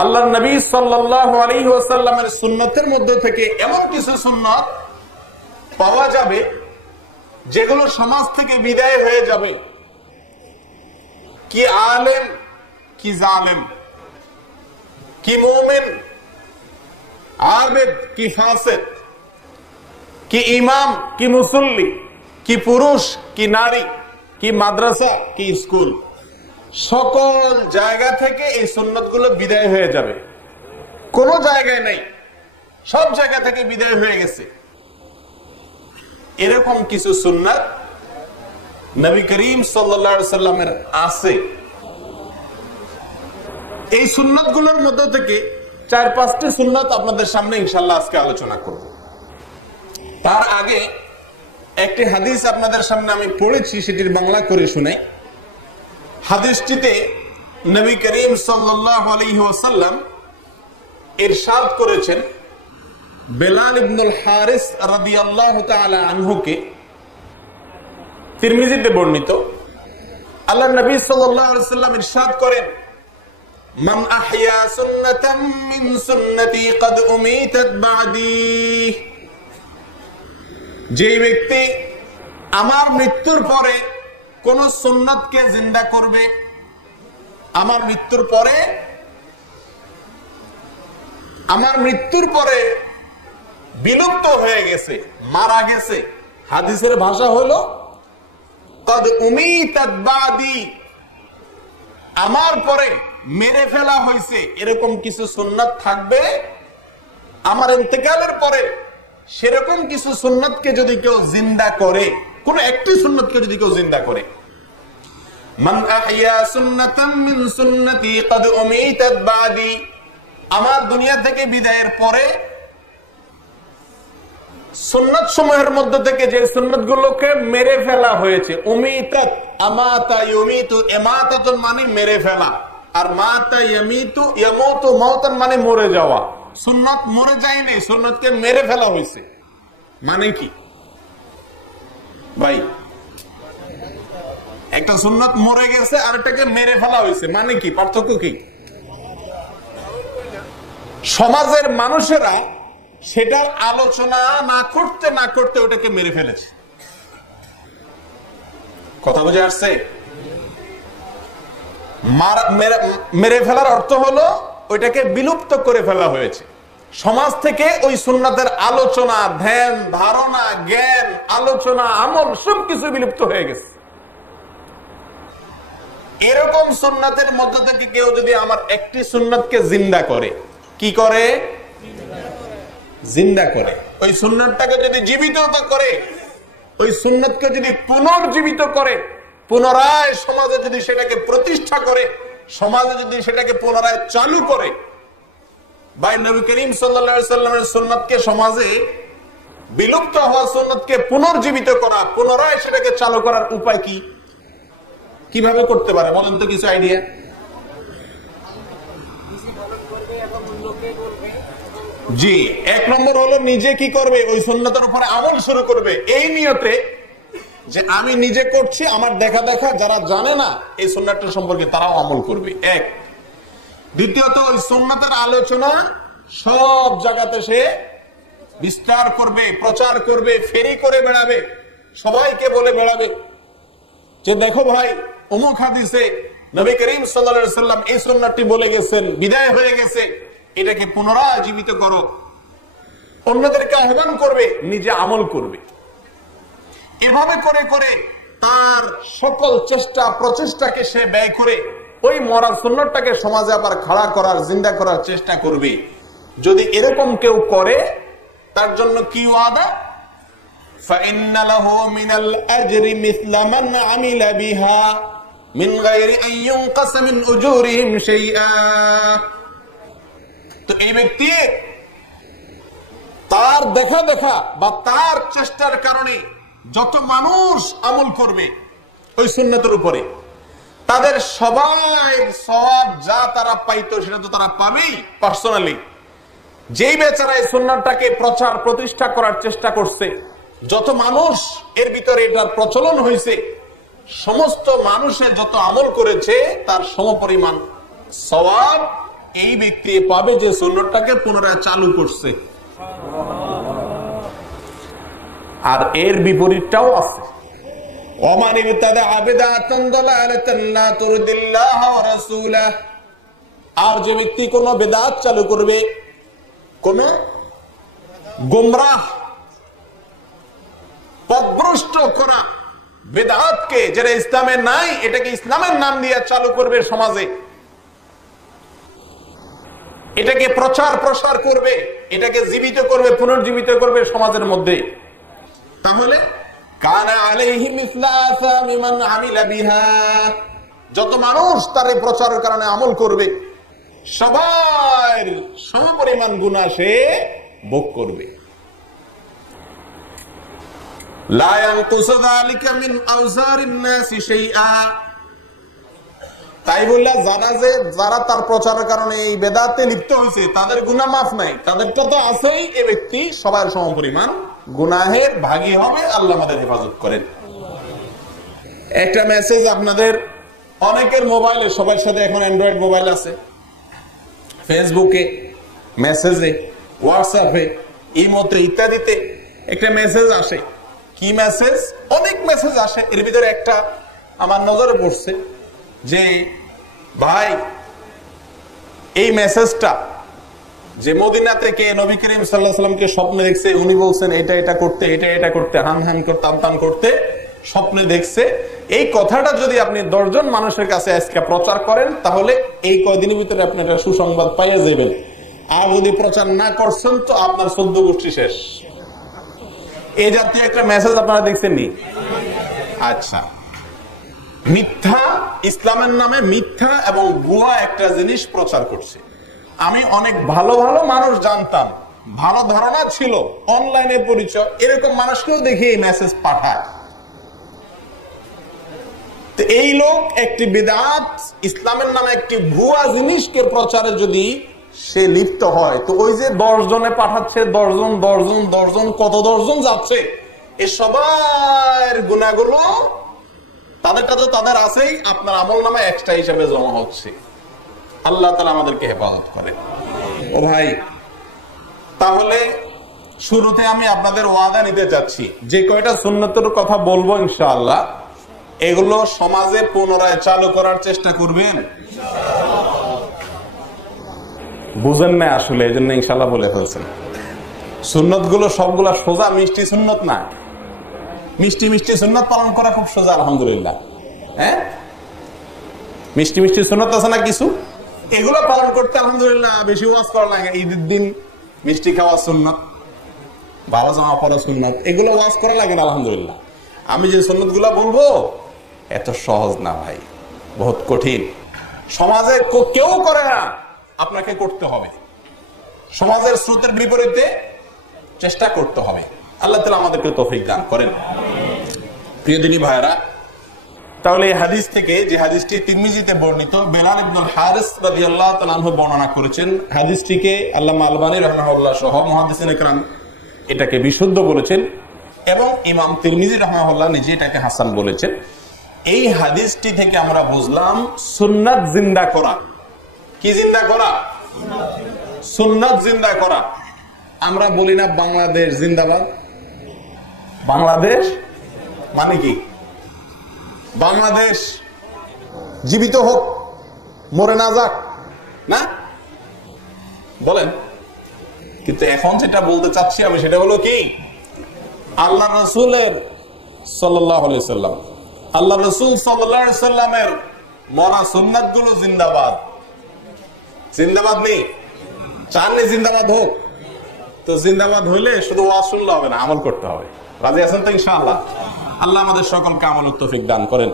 আল্লাহর নবী সাল্লাল্লাহু আলাইহি ওয়াসাল্লামের সুন্নতের মধ্যে থেকে এমন কিছু সুন্নত পাওয়া যাবে যেগুলো সমাজ থেকে বিদায় হয়ে যাবে। কি আলেম কি জালেম, কি মুমিন আবেদ কি ফাসিক, কি ইমাম কি মুসল্লি, কি পুরুষ কি নারী, কি মাদ্রাসা কি স্কুল, সকল জায়গা থেকে এই সুন্নতগুলো বিদায় হয়ে যাবে। কোন জায়গায় নাই, সব জায়গা থেকে বিদায় হয়ে গেছে। এরকম কিছু সুন্নাত নবী করিম সাল্লাল্লাহু আলাইহি সাল্লামের আছে। এই সুন্নাতগুলোর মধ্য থেকে 4-5টি সুন্নাত আপনাদের সামনে ইনশাআল্লাহ আজকে আলোচনা করব। তার আগে একটি হাদিস আপনাদের সামনে আমি পড়েছি, সেটির বাংলা করে শুনাই। হাদিসটিতে নবী করিম সাল্লাল্লাহু আলাইহি ওয়াসাল্লাম ইরশাদ করেছেন, বেলাল ইবনুল হারিস রাদিয়াল্লাহু তাআলা আনহুকে, তিরমিজিতে বর্ণিত। আল্লাহর নবী সাল্লাল্লাহু আলাইহি ওয়াসাল্লাম ইরশাদ করেন, মান আহইয়া সুন্নাতাম মিন সুন্নতি ক্বাদ উমিতাত বাদি, যে ব্যক্তি আমার মৃত্যুর পরে কোন সুন্নতকে জিন্দা করবে, আমার মৃত্যুর পরে বিলুপ্ত হয়ে গেছে, মারা গেছে। হাদিসের ভাষা হলো ক্বাদ উমিতাত বাদি, আমার পরে মেরে ফেলা হয়েছে। এরকম কিছু সুন্নাত থাকবে আমার ইন্তেকালের পরে। সেরকম কিছু সুন্নাতকে যদি কেউ জিন্দা করে, কোন একটি সুন্নাতকে যদি কেউ জিন্দা করে, মান আহইয়া সুন্নাতাম মিন সুন্নতি ক্বাদ উমিতাত বাদি, আমার দুনিয়া থেকে বিদায়ের পরে সুন্নাত সমূহের মধ্যে থেকে যে সুন্নাতগুলোকে মেরে ফেলা হয়েছে, উমিতাত, আমাতা ইউমিতু, ইমাতাতুন মানে মেরে ফেলা, আর মাতা ইয়ামিতু ইয়ামুতু মাউতান মানে মরে যাওয়া। সুন্নাত মরে যায়নি, সুন্নাতকে মেরে ফেলা হয়েছে। মানে কি ভাই? একটা সুন্নাত মরে গেছে আর এটাকে মেরে ফেলা হয়েছে, মানে কি? পার্থক্য কি? সমাজের মানুষেরা সেটার আলোচনা না করতে ওটাকে মেরে ফেলেছে। কথা বুঝে আসছে? মেরে ফেলার অর্থ হলো ওইটাকে বিলুপ্ত করে ফেলা হয়েছে। সমাজ থেকে ওই সুন্নাতের আলোচনা, ধ্যান, ধারণা, জ্ঞান, আলোচনা, আমল সবকিছু বিলুপ্ত হয়ে গেছে। এরকম সুন্নাতের মধ্য থেকে কেউ যদি আমার একটি সুন্নাতকে জিন্দা করে, কি করে? জিন্দা করে। ওই সুন্নাতটাকে যদি জীবিত করে, ওই সুন্নাতকে যদি পুনর্জীবিত করে, পুনরায় সমাজে যদি সেটাকে প্রতিষ্ঠা করে, সমাজে যদি সেটাকে পুনরায় চালু করে, ভাই নবী করিম সাল্লাল্লাহু আলাইহি সাল্লামের সুন্নাতকে, সমাজে বিলুপ্ত হওয়া সুন্নাতকে পুনর্জীবিত করা, পুনরায় সেটাকে চালু করার উপায় কি? কিভাবে করতে পারে বলেন তো, কিছু আইডিয়া? জি, 1 নম্বর হলো নিজে কি করবে? ওই সুন্নাতের উপরে আমল শুরু করবে, এই নিয়তে যে আমি নিজে করছি, আমার দেখা যারা জানে না এই সুন্নাতটা সম্পর্কে তারাও আমল করবে। 1। দ্বিতীয়ত, ওই সুন্নাতের আলোচনা সব জায়গাতে সে বিস্তার করবে, প্রচার করবে, ফেরি করে বেড়াবে, সবাইকে বলে বেড়াবে যে দেখো ভাই, অমুক হাদিসে নবী করিম সাল্লাল্লাহু আলাইহি সাল্লাম এই সুন্নাতটি বলে গেছেন, বিদায় হয়ে গেছে, এটাকে পুনরায় জীবিত করো। অন্যদেরকে আহ্বান করবে, নিজে আমল করবে। এভাবে করে করে তার সকল চেষ্টা প্রচেষ্টাকে সে ব্যয় করে ওই মরা সুন্নাতটাকে সমাজে আবার খাড়া করার, জিন্দা করার চেষ্টা করবে। যদি এরকম কেউ করে, তার জন্য কি ওয়াদা? فَإِنَّ لَهُ مِنَ الْأَجْرِ مِثْلَ مَنْ عَمِلَ بِهَا مِنْ غَيْرِ أَنْ يُنْقَصَ مِنْ أُجُورِهِمْ شَيْئًا। তো এই ব্যক্তি তার দেখা বা তার চেষ্টার কারণে যত মানুষ আমল করবে ওই সুন্নাতের উপরে, তাদের সবাই সওয়াব যা তারা পাইতো সেটা তো তারা পাবেই পার্সোনালি। যেই বেচারা এই সুন্নাতটাকে প্রচার প্রতিষ্ঠা করার চেষ্টা করছে, যত মানুষ এর ভিতরে এটার প্রচলন হয়েছে, সমস্ত মানুষের যত আমল করেছে তার সমপরিমাণ সওয়াব এই ব্যক্তি পাবে যে সুন্নতটাকে পুনরায় চালু করছে। আর এর বিপরীতটাও আছে, আর যে ব্যক্তি কোন বেদাত চালু করবে, কোন গুমরাহ পথভ্রষ্ট করা বেদাতকে, যেটা ইসলামে নাই, এটাকে ইসলামের নাম দিয়ে চালু করবে সমাজে, এটাকে প্রচার প্রসার করবে, এটাকে জীবিত করবে, পুনর্জীবিত করবে সমাজের মধ্যে, তাহলে কানা আলাইহি মিসলা আসামি মান আমিলা বিহা, যত মানুষ তার এই প্রচারের কারণে আমল করবে সবার সমপরিমাণ গুনাহ সে ভোগ করবে। লা ইয়ানকুসু যালিকা মিন আওজারিন নাসি শাইআ, তাই বললা যারা তার প্রচারের কারণে এই বেদাতে লিপ্ত হয়েছে তাদের গুনাহ মাফ নাই, তাদেরটা তো আছেই। এই ব্যক্তি সবার সমপরিমাণ গুনাহের ভাগী হবে। আল্লাহ আমাদের হেফাজত করেন। একটা মেসেজ আপনাদের অনেকের মোবাইলে, সবার সাথে এখন অ্যান্ড্রয়েড মোবাইল আছে, ফেসবুকে মেসেজে, হোয়াটসঅ্যাপে, ইমোতে ইত্যাদিতে একটা মেসেজ আসে। কি মেসেজ? অনেক মেসেজ আসে, এর ভিতরে একটা আমার নজরে পড়ছে যে ভাই এই মেসেজটা যে মদিনা থেকে নবী করিম সাল্লাল্লাহু আলাইহি ওয়াসাল্লামকে স্বপ্নে দেখছে, উনি বলছেন এটা এটা করতে, এটা এটা করতে, হান হান করতে, আমতান করতে স্বপ্নে দেখছে, এই কথাটা যদি আপনি 10 জন মানুষের কাছে আজকে প্রচার করেন তাহলে এই কয়দিনের ভিতরে আপনি একটা সুসংবাদ পাইয়া যাবেন। আর যদি প্রচার না করছেন তো আপনার 14 গোষ্ঠী শেষ। এই জাতীয় একটা মেসেজ আপনারা দেখছেন নি? আচ্ছা, মিথ্যা, ইসলামের নামে মিথ্যা এবং ভুয়া একটা জিনিস প্রচার করছে। আমি অনেক ভালো ভালো মানুষ জানতাম, ভালো ধারণা ছিল, অনলাইনে পরিচয়, এরকম মানুষকেও দেখি এই মেসেজ পাঠায়। তো এই লোক একটি বিদআত, ইসলামের নামে একটি ভুয়া জিনিসকে প্রচারে যদি সে লিপ্ত হয়, তো ওই যে 10 জনে পাঠাচ্ছে, 10 জন কত 10 জন যাচ্ছে, এই সবার গুনাহগুলো তাদেরটা তো তাদের আছেই, আপনার আমল নামে এক্সট্রা হিসেবে জমা হচ্ছে। আল্লাহ তাআলা আমাদেরকে হেফাজত করে। ও ভাই, তাহলে শুরুতে আমি আপনাদের ওয়াদা নিতে চাচ্ছি, যে কয়টা সুন্নতের কথা বলবো ইনশাআল্লাহ, এগুলো সমাজে পুনরায় চালু করার চেষ্টা করবেন। বুঝেন না আসলে, এই জন্য ইনশাআল্লাহ বলে ফেলছেন। সুন্নত গুলো সবগুলা সোজা মিষ্টি সুন্নত না, মিষ্টি মিষ্টি সুন্নত পালন করা খুব সোজা আলহামদুলিল্লাহ। হ্যাঁ, মিষ্টি মিষ্টি সুন্নত আছে না কিছু, এগুলো পালন করতে আলহামদুলিল্লাহ বেশি ওয়াজ করা লাগে। ঈদের দিন মিষ্টি খাওয়া সুন্নত, বাবা জামা পরা সুন্নত, এগুলো ওয়াজ করা লাগে না আলহামদুলিল্লাহ। আমি যে সুন্নত গুলা বলবো এত সহজ না ভাই, বহুত কঠিন। সমাজে কেউ করে না, আপনাকে করতে হবে। সমাজের স্রোতের বিপরীতে চেষ্টা করতে হবে। আল্লাহ তাআলা আমাদেরকে তৌফিক দান করেন। প্রিয় দিনী ভাইরা, তাহলে এই হাদিস থেকে, যে হাদিসটি তিরমিজিতে বর্ণিত, বেলাল ইবনুল হারিস রাদিয়াল্লাহু তাআলা আনহু বর্ণনা করেছেন, হাদিসটিকে আল্লামা আলবানী রাহিমাহুল্লাহ সহ মুহাদ্দিসিনে কেরাম এটাকে বিশুদ্ধ বলেছেন এবং ইমাম তিরমিজি রাহিমাহুল্লাহ নিজে এটাকে হাসান বলেছেন। এই হাদিসটি থেকে আমরা বুঝলাম সুন্নাত জিন্দা করা। কি জিন্দা করা? সুন্নাত জিন্দা করা। আমরা বলি না বাংলাদেশ জিন্দাবাদ, বাংলাদেশ মানে কি? বাংলাদেশ জীবিত হোক, মরে না যাক, না বলেন। কিন্তু এখন যেটা বলতে চাচ্ছি আমি, সেটা হলো কি, আল্লাহ রসুলের সাল্লাল্লাহু আলাইহি সাল্লাম, আল্লাহ রসুল সাল্লাল্লাহু আলাইহি সাল্লামের মরা সুন্নাত গুলো জিন্দাবাদ। জিন্দাবাদ নেই, চাননি জিন্দাবাদ হোক? তো জিন্দাবাদ হইলে শুধু ওয়াজ শুনলে হবে না, আমল করতে হবে। রাজি আছেন তো ইনশাআল্লাহ? আল্লাহ আমাদের সকলকে আমল তৌফিক দান করেন।